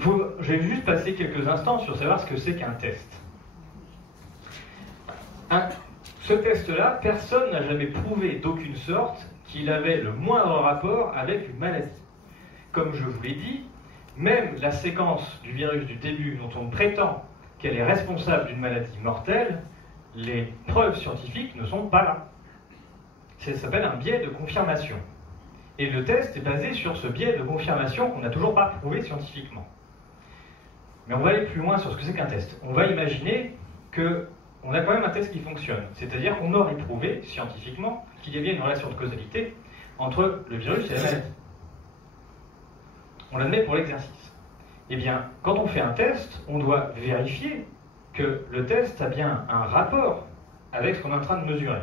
Je vais juste passer quelques instants sur savoir ce que c'est qu'un test. Ce test-là, personne n'a jamais prouvé d'aucune sorte qu'il avait le moindre rapport avec une maladie. Comme je vous l'ai dit, même la séquence du virus du début dont on prétend qu'elle est responsable d'une maladie mortelle, les preuves scientifiques ne sont pas là. Ça s'appelle un biais de confirmation. Et le test est basé sur ce biais de confirmation qu'on n'a toujours pas prouvé scientifiquement. Mais on va aller plus loin sur ce que c'est qu'un test. On va imaginer qu'on a quand même un test qui fonctionne. C'est-à-dire qu'on aurait prouvé scientifiquement qu'il y avait une relation de causalité entre le virus et la maladie. On l'admet pour l'exercice. Eh bien, quand on fait un test, on doit vérifier que le test a bien un rapport avec ce qu'on est en train de mesurer.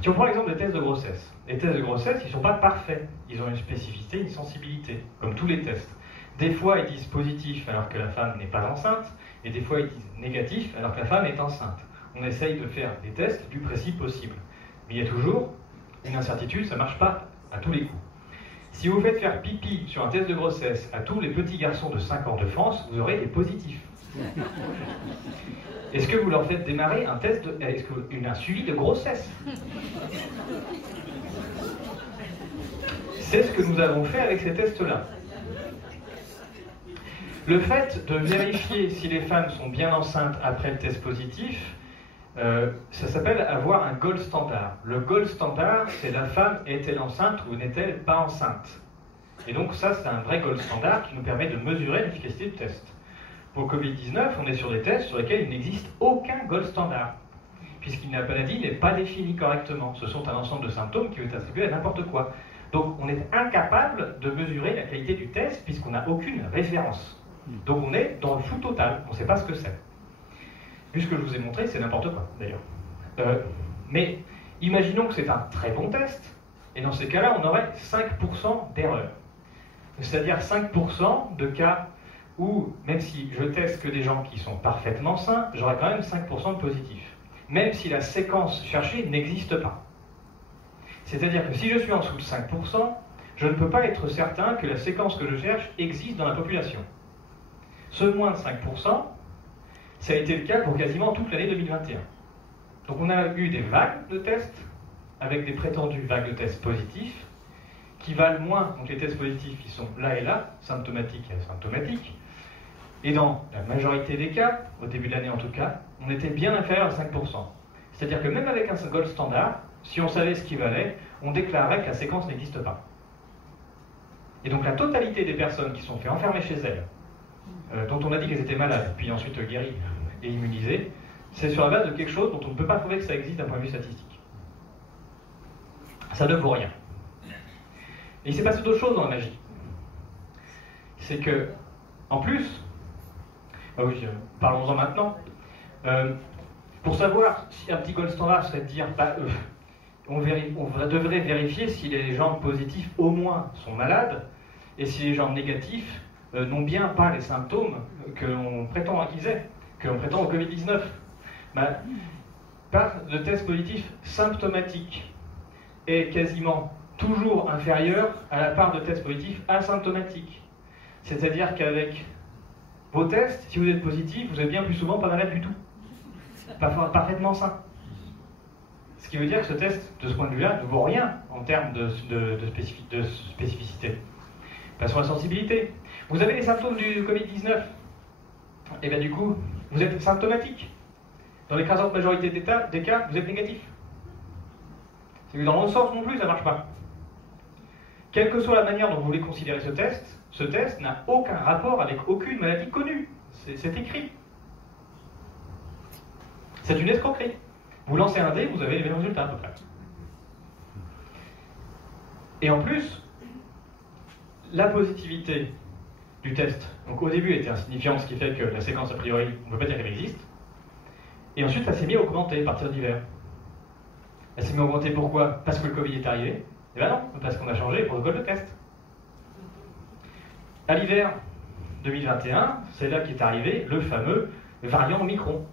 Si on prend l'exemple des tests de grossesse, les tests de grossesse, ils ne sont pas parfaits. Ils ont une spécificité, une sensibilité, comme tous les tests. Des fois, ils disent positif alors que la femme n'est pas enceinte, et des fois, ils disent négatif alors que la femme est enceinte. On essaye de faire des tests le plus précis possible. Mais il y a toujours une incertitude, ça ne marche pas à tous les coups. Si vous faites faire pipi sur un test de grossesse à tous les petits garçons de 5 ans de France, vous aurez des positifs. Est-ce que vous leur faites démarrer un suivi de grossesse? C'est ce que nous avons fait avec ces tests-là. Le fait de vérifier si les femmes sont bien enceintes après le test positif, ça s'appelle avoir un gold standard. Le gold standard, c'est la femme est-elle enceinte ou n'est-elle pas enceinte. Et donc ça, c'est un vrai gold standard qui nous permet de mesurer l'efficacité du test. Pour Covid-19, on est sur des tests sur lesquels il n'existe aucun gold standard, puisqu'une maladie n'est pas définie correctement. Ce sont un ensemble de symptômes qui peuvent attribuer à n'importe quoi. Donc on est incapable de mesurer la qualité du test puisqu'on n'a aucune référence. Donc on est dans le flou total, on ne sait pas ce que c'est. Vu ce que je vous ai montré, c'est n'importe quoi, d'ailleurs. Mais imaginons que c'est un très bon test, et dans ces cas-là, on aurait 5% d'erreurs. C'est-à-dire 5% de cas où, même si je teste que des gens qui sont parfaitement sains, j'aurai quand même 5% de positifs. Même si la séquence cherchée n'existe pas. C'est-à-dire que si je suis en dessous de 5%, je ne peux pas être certain que la séquence que je cherche existe dans la population. Ce moins de 5%, ça a été le cas pour quasiment toute l'année 2021. Donc on a eu des vagues de tests, avec des prétendues vagues de tests positifs, qui valent moins, donc les tests positifs, ils sont là et là, symptomatiques et asymptomatiques. Et dans la majorité des cas, au début de l'année en tout cas, on était bien inférieur à 5%. C'est-à-dire que même avec un gold standard, si on savait ce qu'il valait, on déclarerait que la séquence n'existe pas. Et donc la totalité des personnes qui sont fait enfermer chez elles, dont on a dit qu'elles étaient malades, puis ensuite guéries et immunisées, c'est sur la base de quelque chose dont on ne peut pas prouver que ça existe d'un point de vue statistique. Ça ne vaut rien. Et il s'est passé d'autres choses dans la magie. C'est que, en plus, parlons-en maintenant, pour savoir si un petit gold standard serait de dire, on devrait vérifier si les gens positifs au moins sont malades, et si les gens négatifs n'ont bien pas les symptômes que l'on prétend qu'ils aient, que l'on prétend au Covid-19. Par le test positif symptomatique est quasiment toujours inférieur à la part de tests positifs asymptomatiques. C'est-à-dire qu'avec vos tests, si vous êtes positif, vous êtes bien plus souvent pas malade du tout. Parfaitement sain. Ce qui veut dire que ce test, de ce point de vue-là, ne vaut rien en termes de spécificité. Passons à la sensibilité. Vous avez les symptômes du Covid-19. Et bien du coup, vous êtes symptomatique. Dans l'écrasante majorité des cas, vous êtes négatif. C'est que dans l'autre sens non plus, ça ne marche pas. Quelle que soit la manière dont vous voulez considérer ce test n'a aucun rapport avec aucune maladie connue. C'est écrit. C'est une escroquerie. Vous lancez un dé, vous avez les mêmes résultats à peu près. Et en plus, la positivité du test, donc au début, était insignifiante, ce qui fait que la séquence, a priori, on ne peut pas dire qu'elle existe. Et ensuite, ça s'est mis à augmenter à partir d'hiver. Elle s'est mis à augmenter pourquoi? Parce que le Covid est arrivé? Eh bien non, parce qu'on a changé le protocole de test. À l'hiver 2021, c'est là qu'est arrivé le fameux variant Omicron.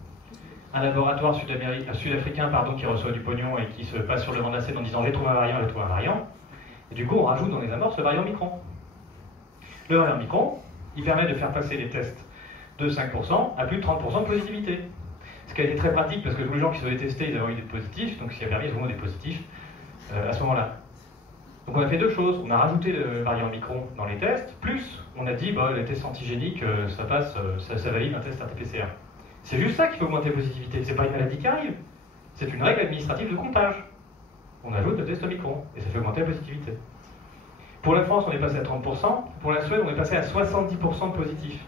Un laboratoire sud-africain qui reçoit du pognon et qui se passe sur le devant de la scène en disant j'ai trouvé un variant. Et du coup, on rajoute dans les amorces le variant Omicron. Le variant Omicron, il permet de faire passer les tests de 5% à plus de 30% de positivité. Ce qui a été très pratique parce que tous les gens qui se sont testés, ils avaient envie d'être positifs, donc ce qui a permis à tout le monde d'être positif à ce moment-là. Donc on a fait deux choses. On a rajouté le variant Omicron dans les tests, plus on a dit bah, les tests antigéniques, ça passe, ça valide un test RT-PCR. C'est juste ça qui fait augmenter la positivité. C'est pas une maladie qui arrive. C'est une règle administrative de comptage. On ajoute le test Omicron et ça fait augmenter la positivité. Pour la France, on est passé à 30%. Pour la Suède, on est passé à 70% de positifs.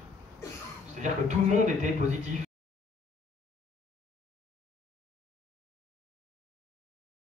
C'est-à-dire que tout le monde était positif.